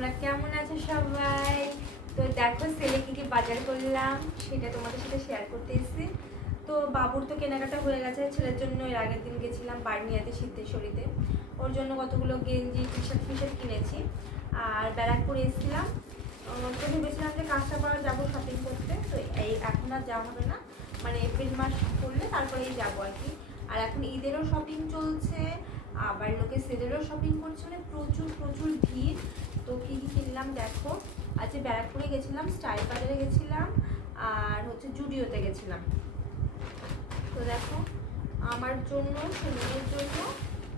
তোমরা কেমন আছো সবাই? তো দেখো সেলে কি বাজার করলাম সেটা তোমাদের সাথে শেয়ার করতে এসেছি। তো বাবুর তো কেনাকাটা হয়ে গেছে, ছেলের জন্য এর আগের দিন গেছিলাম বার্নিয়াতে সিদ্ধেশ্বরীতে, ওর জন্য কতগুলো গেঞ্জি টি শার্ট কিনেছি। আর ব্যারাকপুর এসেছিলাম, তো ভেবেছিলাম যে কাঁচরাপাড়া যাবো শপিং করতে। তো এই এখন আর যাওয়া হবে না, মানে এপ্রিল মাস পড়লে তারপরেই যাবো আর কি। আর এখন ঈদেরও শপিং চলছে, আবার লোকে সেলেরও শপিং করছে, মানে প্রচুর প্রচুর ভিড়। তো কী কী কিনলাম দেখো। আজকে ব্যারাকপুরে গেছিলাম, স্টাইল বাজারে গেছিলাম, আর হচ্ছে জুডিওতে গেছিলাম। তো দেখো আমার জন্য ছেলেদের জন্য,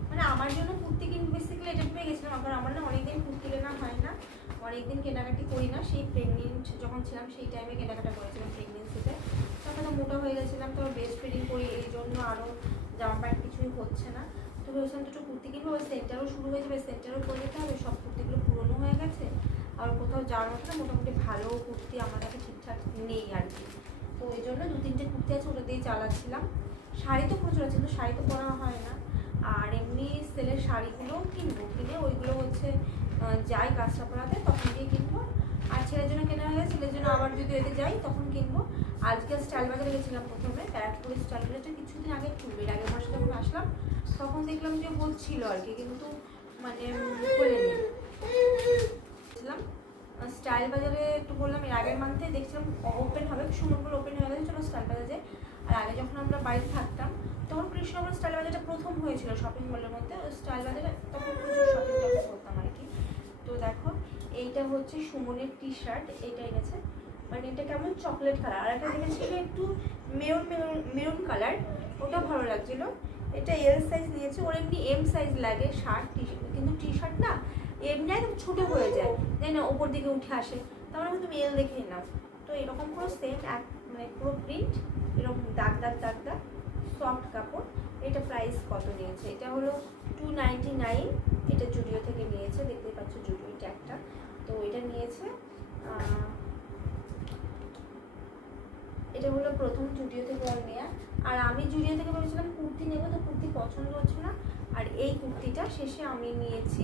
মানে আমার জন্য কুর্তি কিনতে বেসিক্যালি এটা ভেবে গেছিলাম। আবার আমার না অনেকদিন কুর্তি কেনা হয় না, অনেকদিন কেনাকাটি করি না। সেই প্রেগনেন্ট যখন ছিলাম সেই টাইমে কেনাকাটা করেছিলাম প্রেগনেন্সিতে, তখন মোটা হয়ে গেছিলাম। তো ব্রেস্ট ফিডিং করি, এই জন্য আরও জামা প্যান্ট কিছুই হচ্ছে না। তো ভেবেছিলাম দুটো কুর্তি কিনবো, সেন্টারও শুরু হয়ে যাবে, সেন্টারও করে দিতে হবে। সব কুর্তিগুলো পুরনো হয়ে গেছে, আর কোথাও যাওয়ার মতো না মোটামুটি ভালো কুর্তি আমার কাছে ঠিকঠাক নেই আর কি। তো ওই জন্য দু তিনটে কুর্তি আছে, ওটা দিয়েই চালাচ্ছিলাম। শাড়ি তো প্রচুর আছে, কিন্তু শাড়ি তো পরা হয় না। আর এমনি সেলের শাড়িগুলোও কিনবো, কিনে ওইগুলো হচ্ছে যাই কাঁচরাপাড়াতে তখন গিয়ে কিনবো। আর ছেলের জন্য কেনা হয়ে গেছে, ছেলের জন্য আবার যদি এতে যাই তখন কিনবো। আজকে স্টাইল বাজারে গেছিলাম প্রথমে, ব্যারাকপুরের স্টাইল বাজারটা কিছুদিন আগে খুলবে, এর আগের মাসে যখন আসলাম তখন দেখলাম যে হচ্ছিল আর কি, কিন্তু মানে খোলেনি। স্টাইল বাজারে একটু বললাম এর আগের মান্থে দেখছিলাম ওপেন হবে, সুমনগুলো ওপেন হয়ে গেছে, চলো স্টাইল বাজারে। আর আগে যখন আমরা বাড়িতে থাকতাম তখন কৃষ্ণনগর স্টাইল বাজারটা প্রথম হয়েছিল শপিং মলের মধ্যে, স্টাইল বাজারে তখন প্রচুর শপিং করতাম আর কি। তো দেখো এইটা হচ্ছে সুমনের টি শার্ট, এইটা এনেছে, মানে এটা কেমন চকলেট কালার। আর একটা দেখেছিল একটু মেরুন মেরুন কালার, ওটা ভালো লাগছিল। এটা এল সাইজ নিয়েছে, ওর এমনি এম সাইজ লাগে শার্ট টি শার্ট, কিন্তু টি শার্ট না এমনি একদম ছোটো হয়ে যায়, তাই না, ওপর দিকে উঠে আসে। তারপরে তুমি এল দেখেই নাও। তো এরকম পুরো সেম এক মানে পুরো প্রিন্ট, এরকম দাগ দাগ দাগ দাগ, সফট কাপড়। এটা প্রাইস কত নিয়েছে, এটা হলো 299। এটা জুডিও থেকে নিয়েছে, দেখতেই পাচ্ছ জুডিও ট্যাগটা। তো এটা নিয়েছে, এটা হলো প্রথম জুডিও থেকে আর নেয়া। আর আমি জুডিও থেকে ভেবেছিলাম কুর্তি নেবো, তো কুর্তি পছন্দ হচ্ছে না। আর এই কুর্তিটা শেষে আমি নিয়েছি,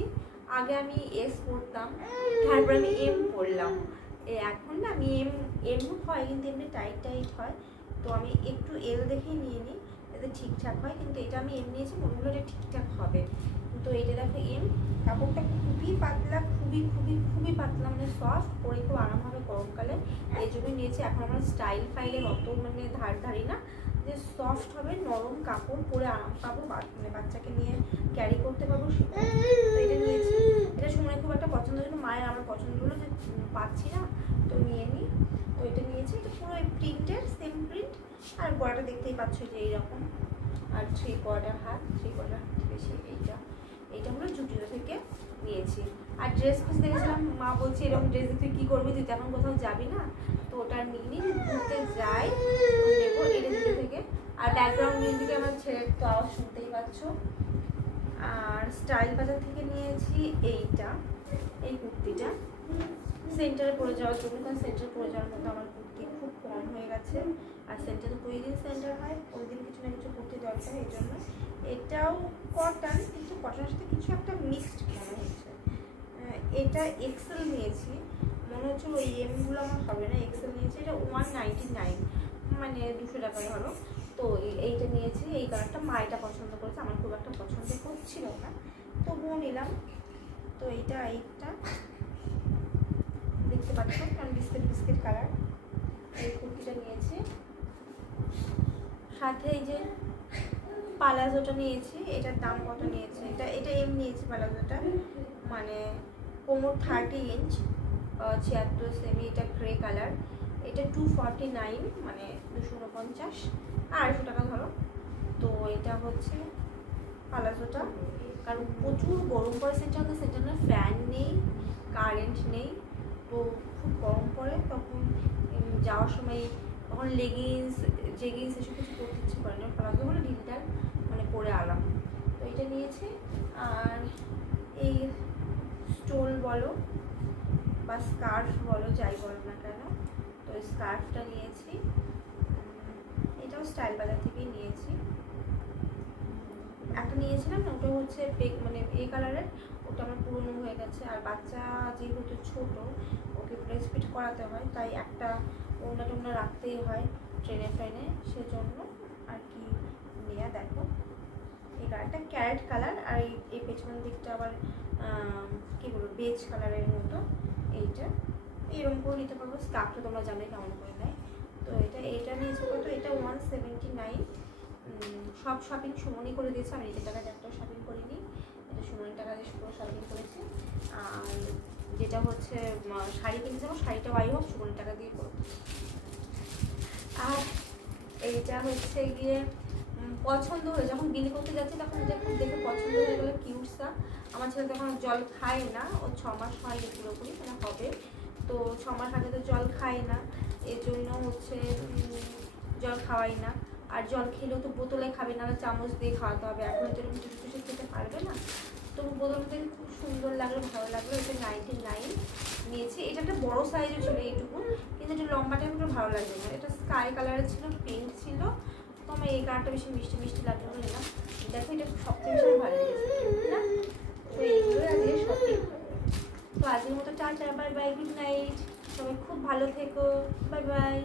আগে আমি এস পরতাম, তারপর আমি এম পরলাম। এখন না আমি এম হয়, কিন্তু এমনি টাইট টাইট হয়। তো আমি একটু এল দেখেই নিয়ে নিই, এতে ঠিকঠাক হয়। কিন্তু এটা আমি এম নিয়েছি, মনে হলো এটা ঠিকঠাক হবে। তো এটা দেখো এম, কাপড়টা খুবই পাতলা, খুবই খুবই খুবই পাতলা, মানে সফট, পরে খুব আরাম হবে গরমকালে, এই জন্যই নিয়েছি। এখন আমার স্টাইল ফাইলের অত মানে ধারি না, যে সফট হবে, নরম কাপড়, পরে আরাম পাবো, মানে বাচ্চাকে নিয়ে ক্যারি করতে পারবো, তো এটা নিয়েছি। এটা সময় খুব একটা পছন্দ হলো, মায়ের আমার পছন্দ হলো যে পাচ্ছি না, তো নিয়ে নিই। তো এটা নিয়েছি, এটা পুরো প্রিন্টের, সেম প্রিন্ট। আর গলাটা দেখতেই পাচ্ছ যে এইরকম, আর থ্রি কোয়ার্টার হাত বেশি। এইটা হলো জুডিও থেকে নিয়েছি। আর ড্রেস পিস দেখেছিলাম, মা বলছে এরকম ড্রেস তুই কী করবি, তুই তেমন কোথাও যাবি না, তো ওটা নিয়ে নিই, ঘুরতে যাই নেবো, এটা জুডিও থেকে। আর ব্যাকগ্রাউন্ড মিউজিকে আমার ছেলের তো আওয়াজ শুনতেই পাচ্ছ। আর স্টাইল বাজার থেকে নিয়েছি এই কুর্তিটা সেন্টারে পরে যাওয়ার জন্য, কারণ সেন্টারে পরে যাওয়ার মতো আমার কুর্তি খুব কম হয়ে গেছে। আর সেন্টারে প্রতিদিন সেন্টার হয়, প্রতিদিন কিছু না কিছু কুর্তি দরকার, এই জন্য। এটাও কটন, কিন্তু কটনের সাথে কিছু একটা মিক্সড মনে হচ্ছে। এটা এক্সেল নিয়েছি, মনে হচ্ছে ওই এমগুলো আমার হবে না, এক্সেল নিয়েছি। এটা 199, মানে 200 টাকা ধরো। তো এইটা নিয়েছি, এই কালারটা মা এটা পছন্দ করেছে, আমার খুব একটা পছন্দ করছিল না, তবুও নিলাম। তো এইটা দেখতে পাচ্ছ, কারণ বিস্কিট কালার, এই কুর্তিটা নিয়েছি। সাথে এই যে পালাজোটা নিয়েছি, এটার দাম কত নিয়েছে, এটা এম নিয়েছি পালাজোটা, মানে কোমর 30 ইঞ্চ, 76 সেমি, এটা গ্রে কালার। এটা 249, মানে 249, 250 টাকা ধরো। তো এটা হচ্ছে পালাজোটা, কারণ প্রচুর গরম পড়ে সেন্টারে ফ্যান নেই, কারেন্ট নেই, তো খুব গরম পড়ে। তখন যাওয়ার সময় তখন জেগিংস এসব কিছু করতে ইচ্ছে করে না, পালাজো বলে ঢিলটার মানে পরে আরাম। তো এটা নিয়েছি। আর এই স্টোল বলো বা স্কার্ফ বলো, যাই বলো না কেন, তো স্কার্ফটা নিয়েছি, এটাও স্টাইল বাজার থেকেই নিয়েছি। একটা নিয়েছিলাম না, ওটা হচ্ছে মানে এই কালারের, ওটা কাপড়টা আমার পুরনো হয়ে গেছে, আর বাচ্চা যেহেতু ছোট ওকে ব্রেস্ট ফিড করাতে হয়, তাই একটা ওড়না টোনা রাখতেই হয় ট্রেনে সেজন্য আর কি নেয়া। দেখো এই কালারটা ক্যারেট কালার, আর এই পেছনের দিকটা আবার কি বলবো বেজ কালারের মতো। এইটা এরকম করে নিতে পারবো, স্কার্ফটা তোমরা জানোই কেমন করে নেয়। তো এটা নিয়েছে কত, এটা 179। সব শপিং সুমনই করে দিয়েছে, আমি নিজের টাকাতে একটাও শপিং করিনি, এটা সুমনের টাকা দিয়ে পুরো শপিং করেছি। আর যেটা হচ্ছে শাড়ি কিনতে যাবো, শাড়িটা ওয়াই হোক সুমনের টাকা দিয়ে করবো। আর এইটা হচ্ছে গিয়ে পছন্দ হয়ে যখন বিলি করতে যাচ্ছি তখন এটা খুব দেখে পছন্দ হয়ে গেলো, কিউটসা। আমার ছেলে তখন জল খায় না, ও 6 মাস হয়নি পুরোপুরি, মানে হবে। তো 6 মাস আগে তো জল খায় না, এর জন্য হচ্ছে জল খাওয়াই না। আর জল খেলেও তো বোতলে খাবে না, চামচ দিয়ে খাওয়াতে হবে। এখন তো এরকম চুষে চুষে খেতে পারবে না, তো বোতলটা খুব সুন্দর লাগলো, ভালো লাগলো। এটা 99 নিয়েছি। এটা একটা বড় সাইজও ছিল এইটুকু, কিন্তু এটা লম্বাটা একটু ভালো লাগলো না। এটা স্কাই কালারের ছিল, পিঙ্ক ছিল, তো আমার এই কালারটা বেশি মিষ্টি মিষ্টি লাগলো নিলাম। দেখো এটা সবচেয়ে বেশি ভালো লেগেছে না। তো এইগুলোই আজকে শপিং। তো আজকের মতো tata, bye bye, good night, সবাই খুব ভালো থেকো, বাই বাই।